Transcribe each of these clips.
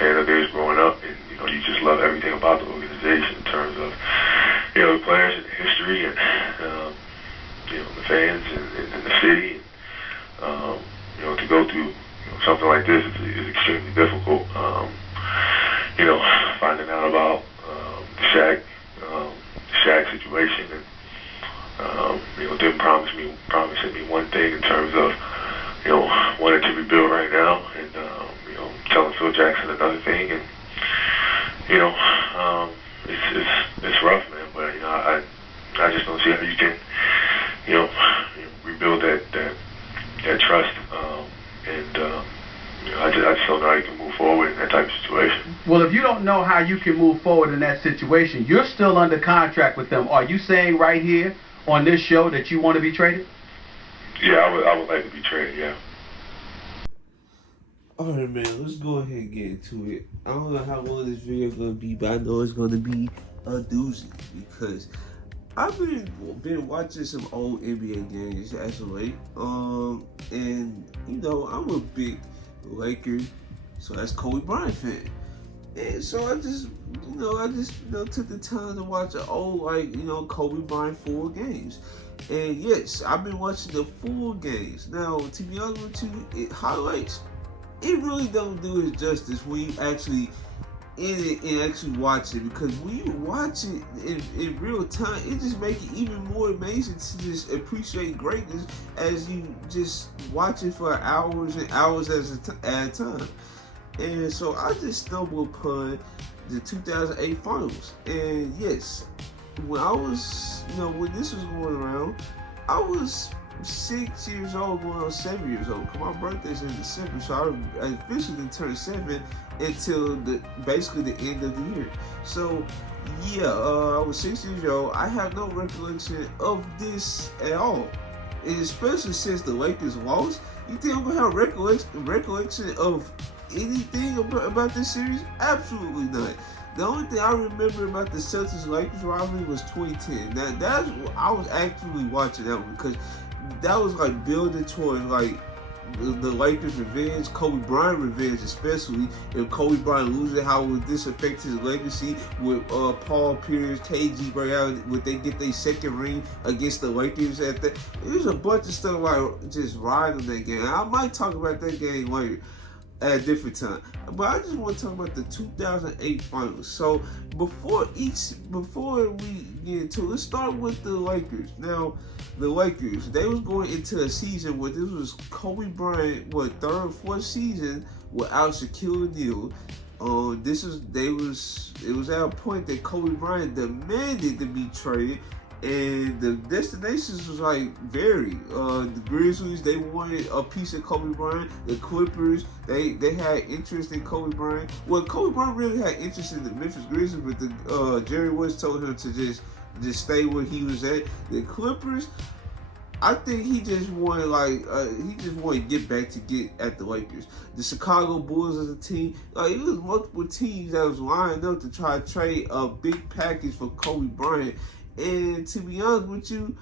fan of theirs growing up, and you just love everything about the organization in terms of the players and the history, and the fans and the city. To go through something like this is extremely difficult. Finding out about the Shaq situation, and them promising me one thing in terms of wanting to rebuild right now, and telling Phil Jackson another thing, and it's rough, man. But I just don't see how you can rebuild that trust, and I just don't know how you can move forward in that type of situation. Well, if you don't know how you can move forward in that situation, you're still under contract with them. Are you saying right here on this show that you want to be traded? Yeah, I would like to be traded, yeah. Alright, man, let's go ahead and get into it. I don't know how long this video is going to be, but I know it's going to be a doozy, because I've been watching some old NBA games as of late, and I'm a big Lakers, so that's Kobe Bryant fan, and so I just took the time to watch an old Kobe Bryant full games, and yes, I've been watching the full games. Now, to be honest with you, highlights, it really don't do it justice when you actually in it and actually watch it, because when you watch it in real time, it just makes it even more amazing to just appreciate greatness as you just watch it for hours and hours at a time. And so I just stumbled upon the 2008 finals, and yes, when I was when this was going around, I was 6 years old, going on 7 years old. Cause my birthday's in December, so I officially didn't turn 7 until basically the end of the year. So yeah, I was 6 years old. I have no recollection of this at all, and especially since the Lakers lost. You think I'm gonna have recollection of anything about this series? Absolutely not. The only thing I remember about the Celtics-Lakers rivalry was 2010. That's I was actually watching that one, because that was like building toward like the Lakers' revenge, Kobe Bryant revenge, especially if Kobe Bryant loses. How would this affect his legacy with Paul Pierce, KG Brown? Would they get their second ring against the Lakers at that? There's a bunch of stuff like just riding that game. I might talk about that game later at a different time, but I just want to talk about the 2008 finals. So before we get into it, let's start with the Lakers. Now, the Lakers, they was going into a season where this was Kobe Bryant, third or fourth season without Shaquille O'Neal. It was at a point that Kobe Bryant demanded to be traded, and the destinations was like varied. The Grizzlies, they wanted a piece of Kobe Bryant. The Clippers, they had interest in Kobe Bryant. Well, Kobe Bryant really had interest in the Memphis Grizzlies, but the Jerry West told him to just stay where he was at. The Clippers, I think he just wanted to get back to get at the Lakers. The Chicago Bulls as a team, it was multiple teams that was lined up to try to trade a big package for Kobe Bryant. And to be honest with you,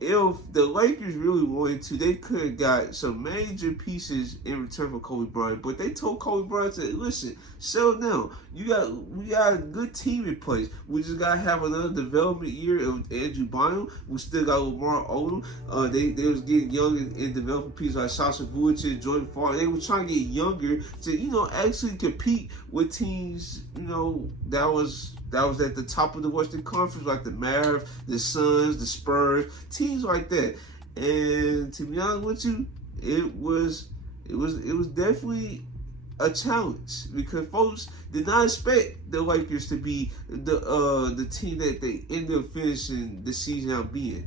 if the Lakers really wanted to, they could have got some major pieces in return for Kobe Bryant. But they told Kobe Bryant to listen, settle down. We got a good team in place. We just gotta have another development year of Andrew Bynum. We still got Lamar Odom. They was getting young and developing pieces like Sasha Vujacic, Jordan Farr. They were trying to get younger to actually compete with teams that was at the top of the Western Conference, like the Mavs, the Suns, the Spurs, teams like that. And to be honest with you, it was definitely a challenge, because folks did not expect the Lakers to be the team that they ended up finishing the season out being.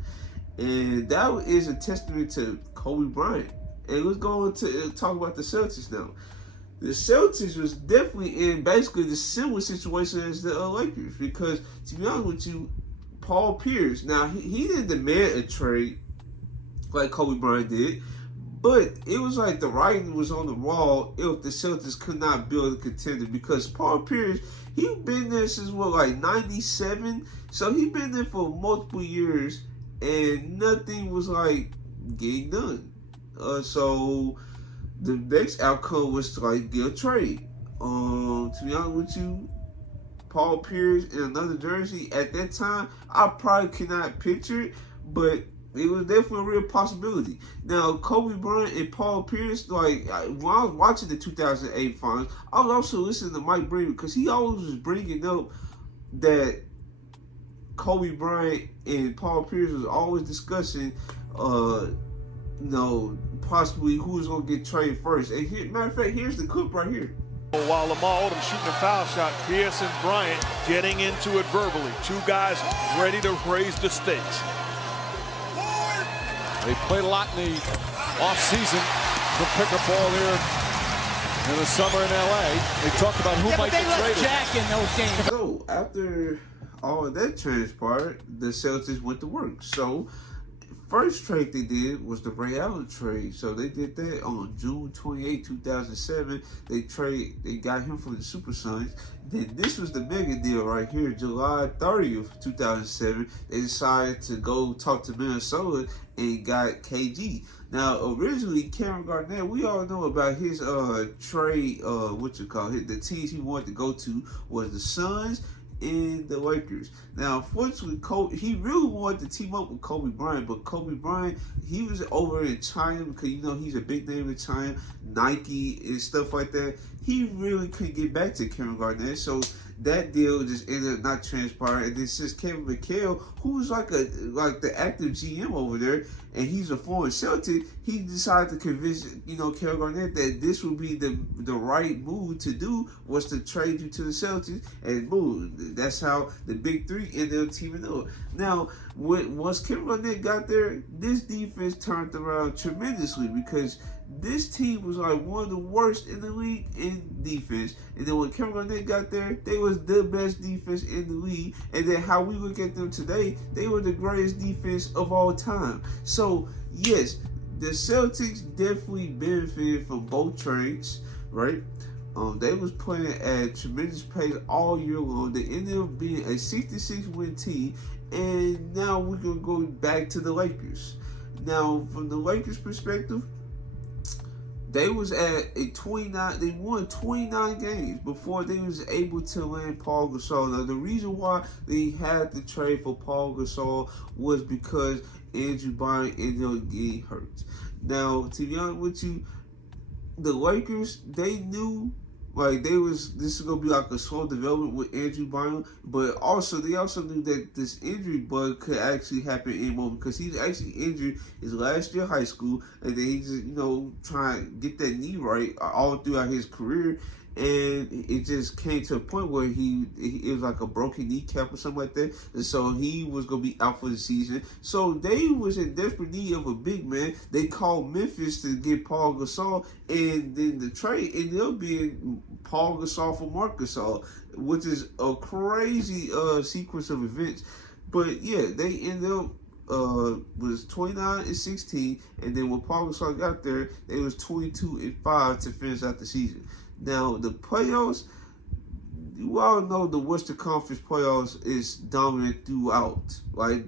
And that is a testament to Kobe Bryant. And let's go on to talk about the Celtics now. The Celtics was definitely in basically the similar situation as the Lakers, because to be honest with you, Paul Pierce, now he didn't demand a trade like Kobe Bryant did, but it was like the writing was on the wall if the Celtics could not build a contender, because Paul Pierce, he been there since 97, so he been there for multiple years and nothing was getting done. So the next outcome was to get a trade. To be honest with you, Paul Pierce in another jersey at that time, I probably cannot picture it, but it was definitely a real possibility. Now, Kobe Bryant and Paul Pierce, like, when I was watching the 2008 finals, I was also listening to Mike Brady because he always was bringing up that Kobe Bryant and Paul Pierce was always discussing, possibly who was going to get traded first. And matter of fact, here's the clip right here. While Lamar Odom shooting a foul shot, Pierce and Bryant getting into it verbally. Two guys ready to raise the stakes. They played a lot in the offseason for pickleball here in the summer in L.A. They talked about who might get traded. Jack in those games. So, after all of that transpired, the Celtics went to work. So, first trade they did was the Ray Allen trade. So they did that on June 28, 2007. They got him from the Super Sons. Then this was the mega deal right here, July 30th, 2007. They decided to go talk to Minnesota and got KG. Now, originally, Kevin Garnett, we all know about his trade, the teams he wanted to go to was the Suns and the Lakers. Now, unfortunately, he really wanted to team up with Kobe Bryant, but Kobe Bryant, he was over in China because, he's a big name in China, Nike and stuff like that. He really couldn't get back to Kevin Garnett, so that deal just ended up not transpiring. And then since Kevin McHale, who's like the active GM over there, and he's a former Celtic, he decided to convince Kevin Garnett that this would be the right move to do, was to trade you to the Celtics, and boom, that's how the big three ended up teaming up. Now, once Kevin Garnett got there, this defense turned around tremendously because this team was like one of the worst in the league in defense. And then when Kevin Garnett got there, they was the best defense in the league. And then how we look at them today, they were the greatest defense of all time. So, yes, the Celtics definitely benefited from both trades, right? They was playing at tremendous pace all year long. They ended up being a 66-win team. And now we're going to go back to the Lakers. Now, from the Lakers' perspective, they was at a 29. They won 29 games before they was able to land Paul Gasol. Now, the reason why they had to trade for Paul Gasol was because Andrew Bynum ended up getting hurt. Now, to be honest with you, the Lakers, they knew this is gonna be like a slow development with Andrew Bynum, but they also knew that this injury bug could actually happen any moment because he's actually injured his last year of high school, and then he's just trying to get that knee right all throughout his career. And it just came to a point where it was like a broken kneecap or something like that. And so he was going to be out for the season. So they was in desperate need of a big man. They called Memphis to get Paul Gasol. And then the trade ended up being Paul Gasol for Marc Gasol, which is a crazy sequence of events. But yeah, they ended up was 29-16. And then when Paul Gasol got there, they was 22-5 to finish out the season. Now, the playoffs, you all know the Western Conference playoffs is dominant throughout. Throughout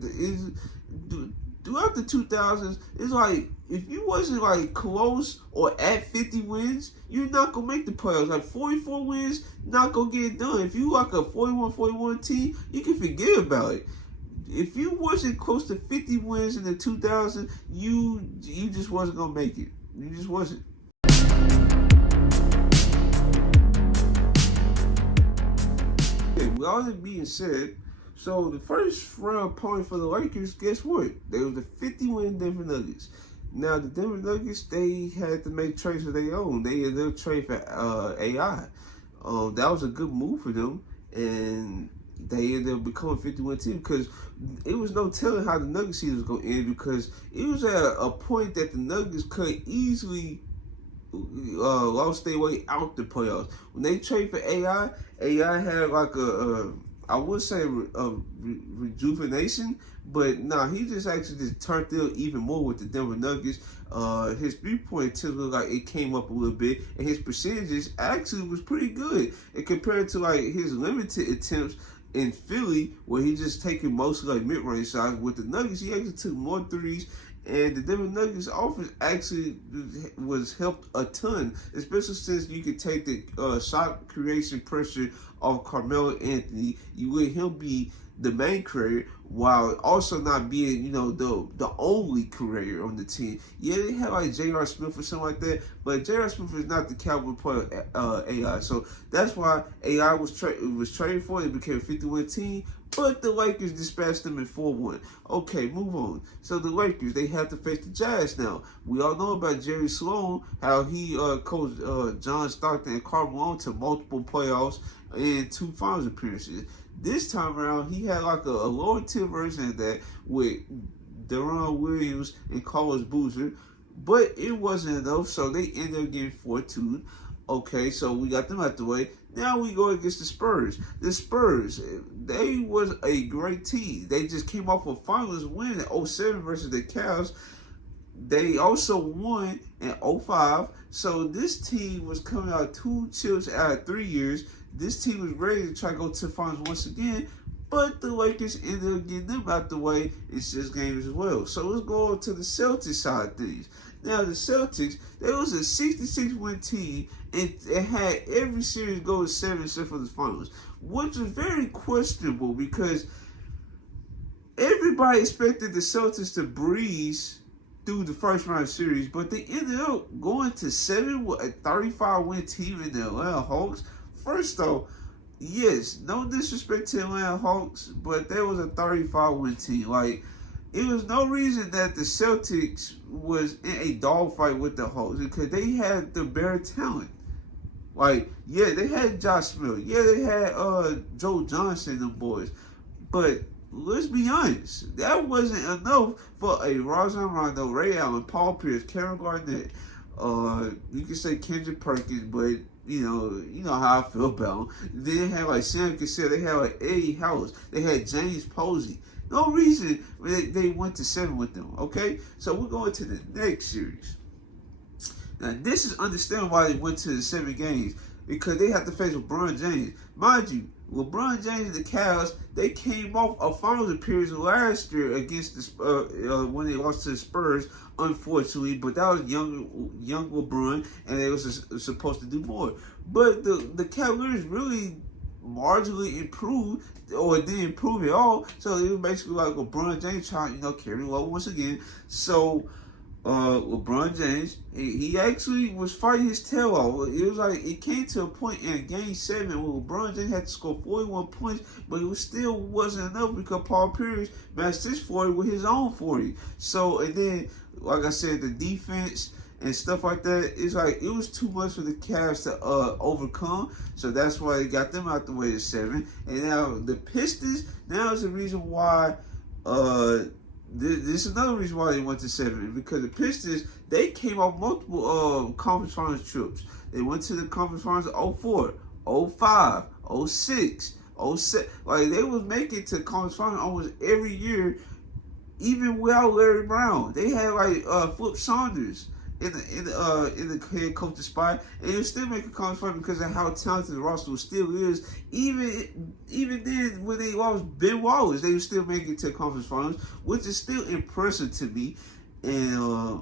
the 2000s, it's like, if you wasn't close or at 50 wins, you're not going to make the playoffs. 44 wins, not going to get it done. If you a 41-41 team, you can forget about it. If you wasn't close to 50 wins in the 2000s, you just wasn't going to make it. You just wasn't. With all that being said, so the first round opponent for the Lakers, guess what? They were the 50-win Denver Nuggets. Now, the Denver Nuggets, they had to make trades of their own. They ended up trading for AI. That was a good move for them, and they ended up becoming a 50-win team because it was no telling how the Nuggets season was going to end because it was at a point that the Nuggets could easily lost their way out the playoffs. When they trade for AI had I would say a rejuvenation, but he just turned it even more with the Denver Nuggets. His three-point attempt looked like it came up a little bit, and his percentages actually was pretty good. And compared to his limited attempts in Philly, where he just taking mostly mid-range shots, with the Nuggets, he actually took more threes And the Denver Nuggets offense actually was helped a ton, especially since you could take the shot creation pressure off Carmelo Anthony. You let him be the main creator while also not being, the only creator on the team. Yeah, they had like J.R. Smith or something like that, but J.R. Smith is not the caliber player AI. So that's why AI was traded for. It became a 51 team. But the Lakers dispatched them in 4-1. Okay, move on. So the Lakers, they have to face the Jazz now. We all know about Jerry Sloan, how he coached John Stockton and Karl Malone to multiple playoffs and 2 finals appearances. This time around, he had like a lower tier version of that with Deron Williams and Carlos Boozer. But it wasn't enough, so they ended up getting 4-2. Okay, so we got them out the way. Now we go against the Spurs. The Spurs, they was a great team. They just came off a finals win in 07 versus the Cavs. They also won in 05. So this team was coming out 2 chips out of 3 years. This team was ready to try to go to the finals once again. But the Lakers ended up getting them out the way in 6 games as well. So let's go on to the Celtics side of things. Now, the Celtics, they was a 66-win team, and it had every series go to 7 except for the finals, which was very questionable because everybody expected the Celtics to breeze through the first round series, but they ended up going to 7 with a 35-win team in the Atlanta Hawks. First, though, yes, no disrespect to Atlanta Hawks, but there was a 35-win team. Like, it was no reason that the Celtics was in a dogfight with the Hawks because they had the bare talent. Like, yeah, they had Josh Smith. Yeah, they had Joe Johnson and them boys. But let's be honest, that wasn't enough for a Rajon Rondo, Ray Allen, Paul Pierce, Kevin Garnett. You can say Kendrick Perkins, but you know how I feel about them. They had like Sam Cassell, they had like Eddie House, they had James Posey. No reason they went to 7 with them, okay? So we're going to the next series. Now, this is understandable why they went to the 7 games, because they have to face LeBron James. Mind you, LeBron James and the Cavs, they came off a finals appearance last year against the when they lost to the Spurs, unfortunately. But that was young LeBron, and they was supposed to do more. But the Cavaliers really marginally improved, or didn't improve at all. So it was basically like LeBron James trying, carry low once again. So LeBron James, he actually was fighting his tail off. It was like it came to a point in Game 7 where LeBron James had to score 41 points, but it still wasn't enough because Paul Pierce matched his 40 with his own 40. So, and then, like I said, the defense and stuff like that, it's like it was too much for the Cavs to overcome. So that's why they got them out the way to 7. And now the Pistons, now is the reason why this is another reason why they went to 7, because the Pistons, they came off multiple conference finals trips. They went to the conference finals 04, 05, 06, 07. Like, they was making to conference finals almost every year, even without Larry Brown. They had like Flip Saunders in the head coaching spot, and they were still making conference finals because of how talented the roster still is. Even then, when they lost Ben Wallace, they were still making it to conference finals, which is still impressive to me. And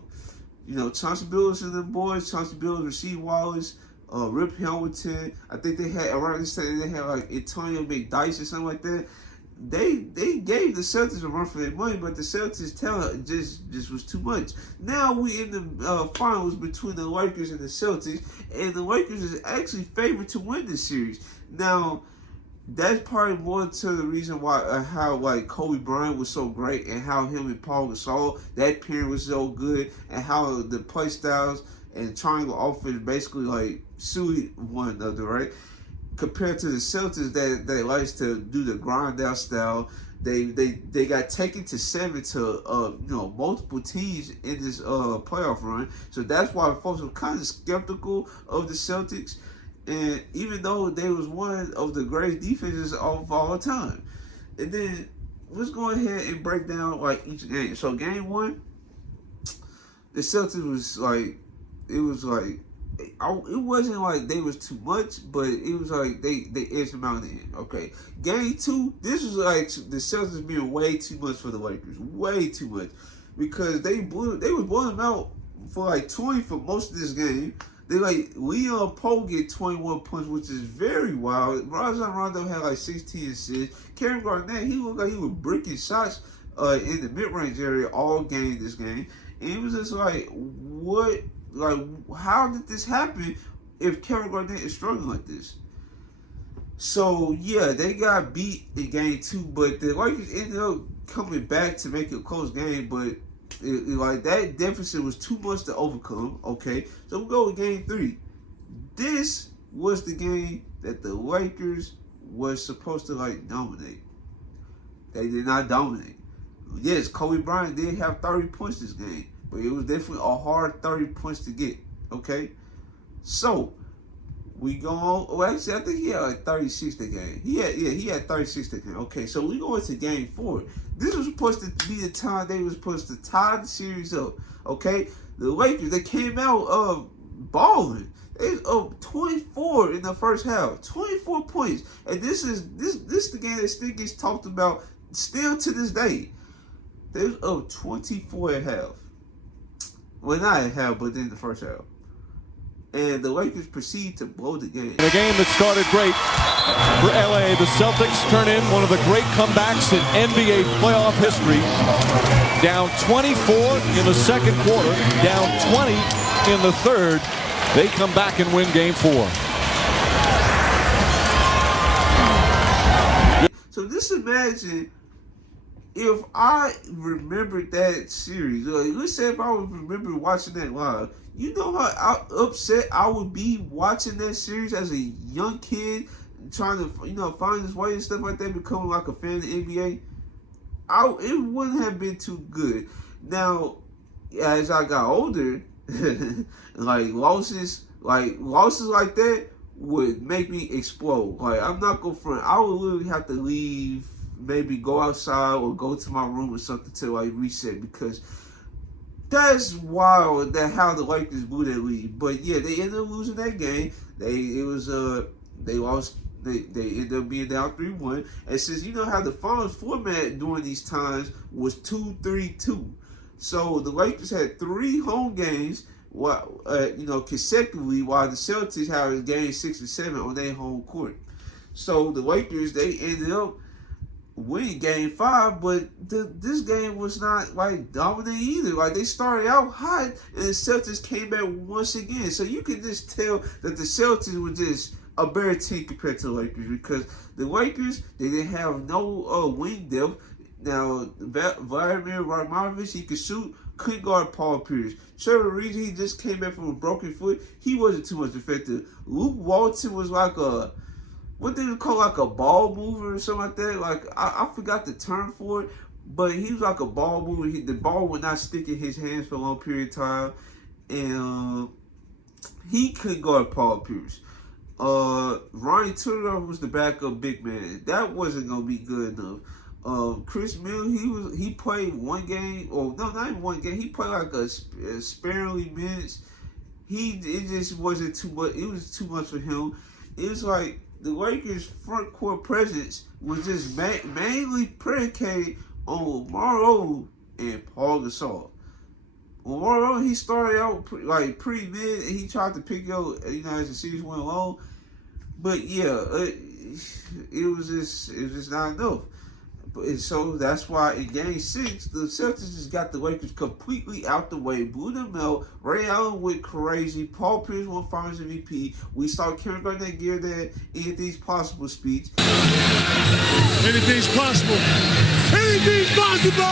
Chauncey Billups and the boys, Chauncey Billups, Rasheed Wallace, Rip Hamilton. I think they had around this time they had like Antonio McDyess or something like that. They gave the Celtics a run for their money, but the Celtics' talent just was too much. Now we in the finals between the Lakers and the Celtics, and the Lakers is actually favored to win this series. Now, that's probably more to the reason why how like Kobe Bryant was so great, and how him and Paul Gasol, that pairing was so good, and how the play styles and triangle offense basically like suited one another, right? Compared to the Celtics that likes to do the grind out style, they got taken to 7 to multiple teams in this playoff run. So that's why folks were kind of skeptical of the Celtics, and even though they was one of the greatest defenses of all time. And then let's go ahead and break down like each game. So game 1, the Celtics was like, it wasn't like they was too much, but it was like they edged them out in the end. Okay, game 2, this was like the Celtics being way too much for the Lakers, way too much. because they was blowing them out for like 20 for most of this game. They like Leon Poe get 21 points, which is very wild. Rajon Rondo had like 16 assists. Kevin Garnett, he looked like he was bricking shots in the mid-range area all game this game. And it was just like, what? Like, how did this happen if Kevin Garnett is struggling like this? So, yeah, they got beat in game 2, but the Lakers ended up coming back to make it a close game, but like that deficit was too much to overcome. Okay, so we go with game 3. This was the game that the Lakers was supposed to like dominate. They did not dominate. Yes, Kobe Bryant did have 30 points this game, but it was definitely a hard 30 points to get. Okay, so we go on. Well, actually, I think he had like 36 that game. He had 36 that game. Okay, so we go into game 4. This was supposed to be the time they were supposed to tie the series up. Okay, the Lakers, they came out balling. They was up 24 in the first half, 24 points, and this the game that still gets talked about still to this day. They was up 24 at half. Well, not at half, but then the first half. And the Lakers proceed to blow the game. In a game that started great for LA, the Celtics turn in one of the great comebacks in NBA playoff history. Down 24 in the second quarter, down 20 in the third. They come back and win game 4. So just imagine if I remembered that series. Let's say if I would remember watching that live. You know how upset I would be watching that series as a young kid, trying to find his way and stuff like that, becoming like a fan of the NBA. It wouldn't have been too good. Now, as I got older, losses like that would make me explode. Like, I'm not gonna front. I would literally have to leave, maybe go outside or go to my room or something to like reset, because that's wild that how the Lakers blew that lead. But yeah, they ended up losing that game. They lost. They ended up being down 3-1. And since you know how the finals format during these times was 2-3-2, so the Lakers had 3 home games, consecutively, while the Celtics had games 6 and 7 on their home court. So the Lakers, they ended up winning game 5, but this game was not like dominant either. Like, they started out hot and the Celtics came back once again. So you can just tell that the Celtics were just a better team compared to the Lakers, because the Lakers, they didn't have no wing depth. Now, Vladimir Radmanovic, he could shoot, couldn't guard Paul Pierce. Trevor Reed, he just came back from a broken foot. He wasn't too much effective. Luke Walton was like what they would call like a ball mover or something like that. Like, I forgot the term for it, but he was like a ball mover. The ball would not stick in his hands for a long period of time, and he couldn't guard Paul Pierce. Ryan Tudor was the backup big man. That wasn't gonna be good enough. Chris Mill, he played one game, or no, not even one game. He played like a sparingly minutes. It just wasn't too much. It was too much for him. It was like the Lakers' front court presence was just mainly predicated on Lamar Odom and Paul Gasol. Lamar Odom, he started out pretty mid, and he tried to pick up, as the series went along. But yeah, it was just not enough. So that's why in game 6, the Celtics just got the Lakers completely out the way, blew them out. Ray Allen went crazy. Paul Pierce won Finals MVP. We saw Kevin Garnett give that anything's possible speech. Anything's possible. Anything's possible.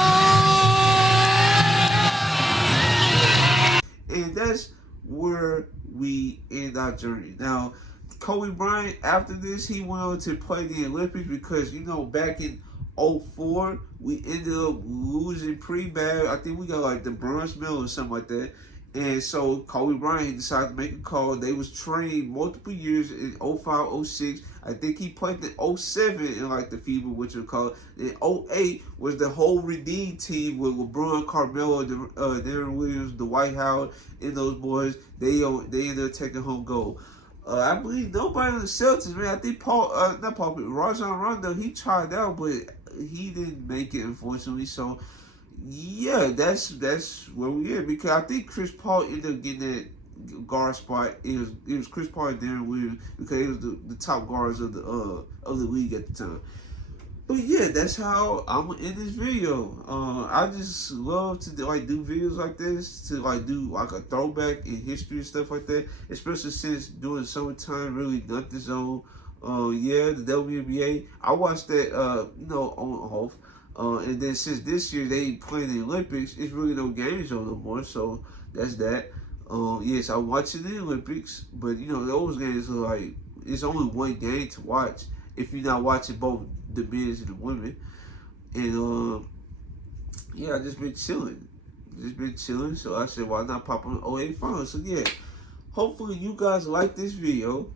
And that's where we end our journey. Now, Kobe Bryant, after this, he went on to play the Olympics, because, back in 2004, we ended up losing pretty bad. I think we got like the bronze medal or something like that. And so Kobe Bryant, he decided to make a call. They was trained multiple years in 05, 06. I think he played in 07 in like the FIBA, which we call it. In 08 was the whole Redeem team with LeBron, Carmelo, Darren Williams, Dwight Howard, and those boys. They ended up taking home gold. I believe nobody on the Celtics, man. I think Rajon Rondo, he tried out, but he didn't make it, unfortunately. So, yeah, that's where we at, because I think Chris Paul ended up getting that guard spot. It was Chris Paul and Darren Williams, because it was the top guards of the league at the time. But yeah, that's how I'm gonna end this video. I just love to do videos like this, to do a throwback in history and stuff like that. Especially since during summertime, really nothing's on. Yeah, the WNBA. I watched that on and off. And then since this year they ain't playing the Olympics, it's really no games on no more. So that's that. Yes, I'm watching the Olympics, but those games are it's only one game to watch if you're not watching both the men's and the women. And yeah, I just been chilling. So I said, why not pop on 08 Finals? So yeah, hopefully you guys like this video.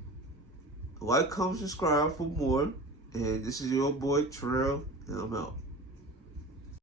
Like, comment, subscribe for more. And this is your boy Terrell, and I'm out.